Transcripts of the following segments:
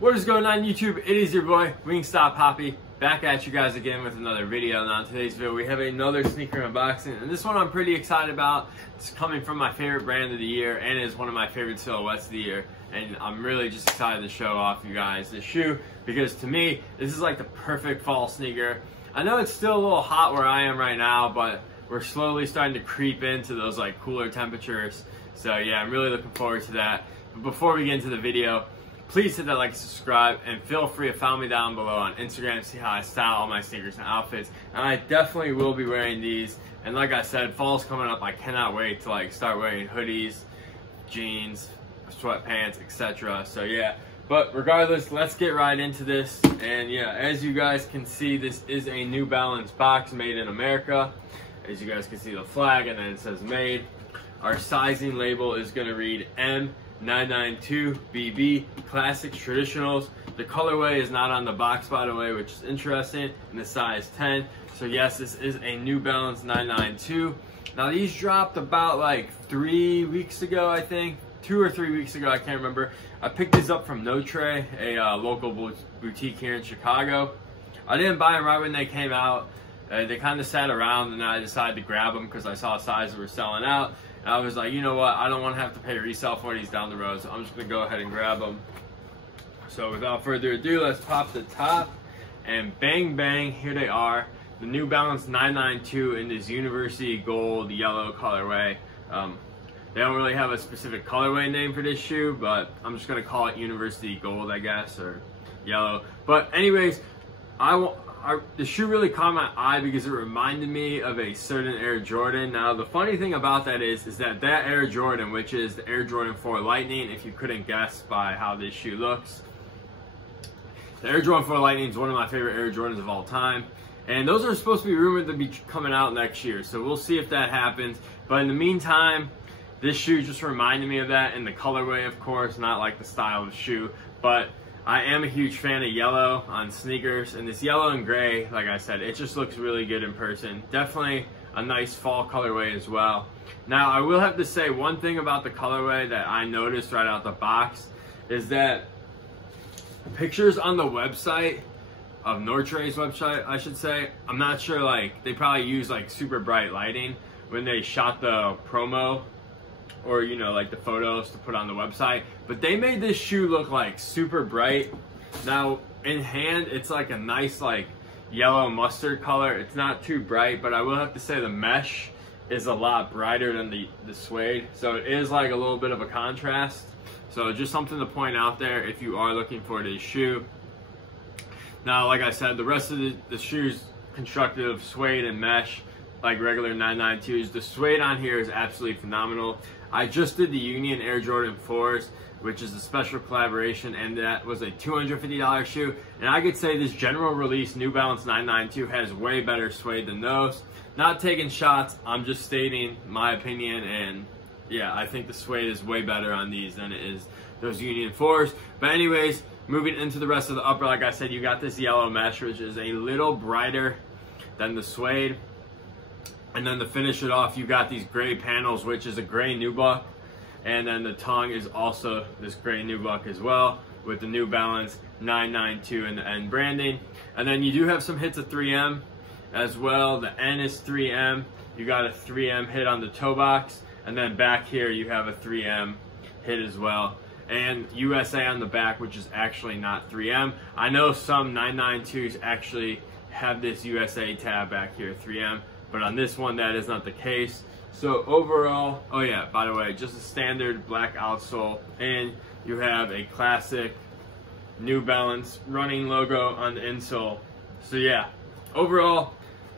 What is going on YouTube? It is your boy Wingstop Poppy back at you guys again with another video. Now in today's video we have another sneaker unboxing, and this one I'm pretty excited about. It's coming from my favorite brand of the year and is one of my favorite silhouettes of the year, and I'm really just excited to show off you guys this shoe because to me this is like the perfect fall sneaker. I know it's still a little hot where I am right now, but we're slowly starting to creep into those like cooler temperatures. So yeah, I'm really looking forward to that. But before we get into the video, please hit that like and subscribe, and feel free to follow me down below on Instagram to see how I style all my sneakers and outfits. And I definitely will be wearing these. And like I said, fall's coming up. I cannot wait to like start wearing hoodies, jeans, sweatpants, etc. So yeah, but regardless, let's get right into this. And yeah, as you guys can see, this is a New Balance box made in America. As you guys can see the flag, and then it says made. Our sizing label is going to read M992BB Classics Traditionals. The colorway is not on the box, by the way, which is interesting, and the size 10. So yes, this is a New Balance 992. Now these dropped about like 3 weeks ago, I think. 2 or 3 weeks ago, I can't remember. I picked these up from Notre, a local boutique here in Chicago. I didn't buy them right when they came out. They kind of sat around, and I decided to grab them because I saw sizes were selling out. And I was like, you know what, I don't want to have to pay resale for these down the road, so I'm just going to go ahead and grab them. So without further ado, let's pop the top, and bang bang, here they are. The New Balance 992 in this University Gold yellow colorway. They don't really have a specific colorway name for this shoe, but I'm just going to call it University Gold, I guess, or yellow. But anyways, the shoe really caught my eye because it reminded me of a certain Air Jordan. Now, the funny thing about that is that Air Jordan, which is the Air Jordan 4 Lightning, if you couldn't guess by how this shoe looks, the Air Jordan 4 Lightning is one of my favorite Air Jordans of all time. And those are supposed to be rumored to be coming out next year, so we'll see if that happens. But in the meantime, this shoe just reminded me of that, in the colorway, of course, not like the style of the shoe, but I am a huge fan of yellow on sneakers, and this yellow and gray, like I said, it just looks really good in person. Definitely a nice fall colorway as well. Now, I will have to say one thing about the colorway that I noticed right out the box is that pictures on the website, of Nordstream's website, I should say, I'm not sure, like, they probably use like super bright lighting when they shot the promo, or you know, like the photos to put on the website, but they made this shoe look like super bright. Now in hand, it's like a nice like yellow mustard color. It's not too bright, but I will have to say the mesh is a lot brighter than the suede, so it is like a little bit of a contrast. So just something to point out there if you are looking for this shoe. Now, like I said, the rest of the shoe's constructed of suede and mesh like regular 992s. The suede on here is absolutely phenomenal. I just did the Union Air Jordan 4s, which is a special collaboration, and that was a $250 shoe. And I could say this general release New Balance 992 has way better suede than those. Not taking shots, I'm just stating my opinion, and yeah, I think the suede is way better on these than it is those Union 4s. But anyways, moving into the rest of the upper, like I said, you got this yellow mesh, which is a little brighter than the suede. And then to finish it off, you got these gray panels, which is a gray nubuck. And then the tongue is also this gray nubuck as well, with the New Balance 992 and the N branding. And then you do have some hits of 3M as well. The N is 3M. You got a 3M hit on the toe box. And then back here, you have a 3M hit as well. And USA on the back, which is actually not 3M. I know some 992s actually have this USA tab back here, 3M. But on this one, that is not the case. So overall, oh yeah, by the way, just a standard black outsole, and you have a classic New Balance running logo on the insole. So yeah, overall,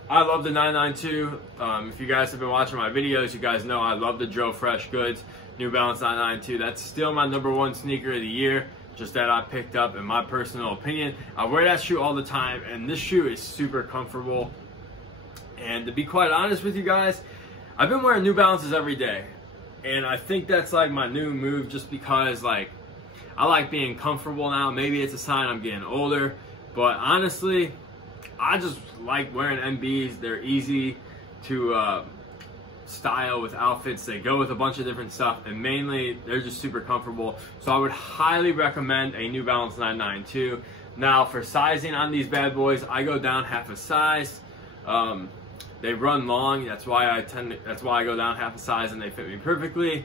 I love the 992. If you guys have been watching my videos, you guys know I love the Joe Fresh Goods New Balance 992. That's still my #1 sneaker of the year, just that I picked up in my personal opinion. I wear that shoe all the time, and this shoe is super comfortable. And to be quite honest with you guys, I've been wearing New Balances every day. And I think that's like my new move, just because like I like being comfortable now. Maybe it's a sign I'm getting older, but honestly, I just like wearing NBs. They're easy to style with outfits. They go with a bunch of different stuff, and mainly they're just super comfortable. So I would highly recommend a New Balance 992. Now for sizing on these bad boys, I go down half a size. They run long, that's why I go down half a size, and they fit me perfectly.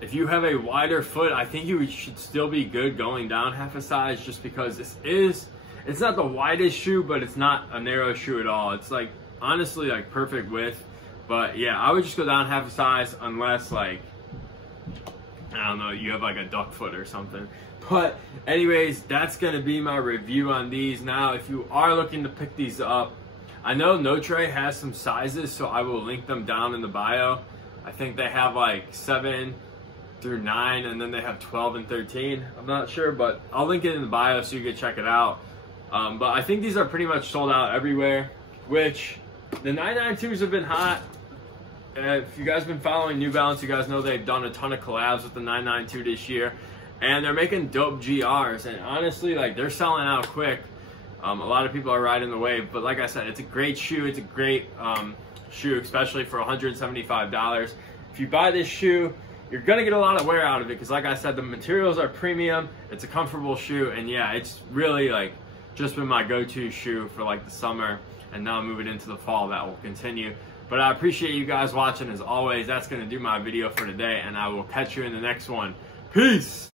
If you have a wider foot, I think you should still be good going down half a size, just because it's not the widest shoe, but it's not a narrow shoe at all. It's like, honestly, like perfect width. But yeah, I would just go down half a size, unless like, I don't know, you have like a duck foot or something. But anyways, that's gonna be my review on these. Now, if you are looking to pick these up, I know Notre has some sizes, so I will link them down in the bio. I think they have like 7 through 9, and then they have 12 and 13. I'm not sure, but I'll link it in the bio so you can check it out. But I think these are pretty much sold out everywhere, which the 992s have been hot. If you guys have been following New Balance, you guys know they've done a ton of collabs with the 992 this year, and they're making dope GRs, and honestly, like, they're selling out quick. A lot of people are riding the wave, but like I said, it's a great shoe. It's a great shoe, especially for $175. If you buy this shoe, you're gonna get a lot of wear out of it, because like I said, the materials are premium. It's a comfortable shoe, and yeah, it's really like just been my go-to shoe for like the summer, and now moving into the fall, that will continue. But I appreciate you guys watching as always. That's gonna do my video for today, and I will catch you in the next one. Peace!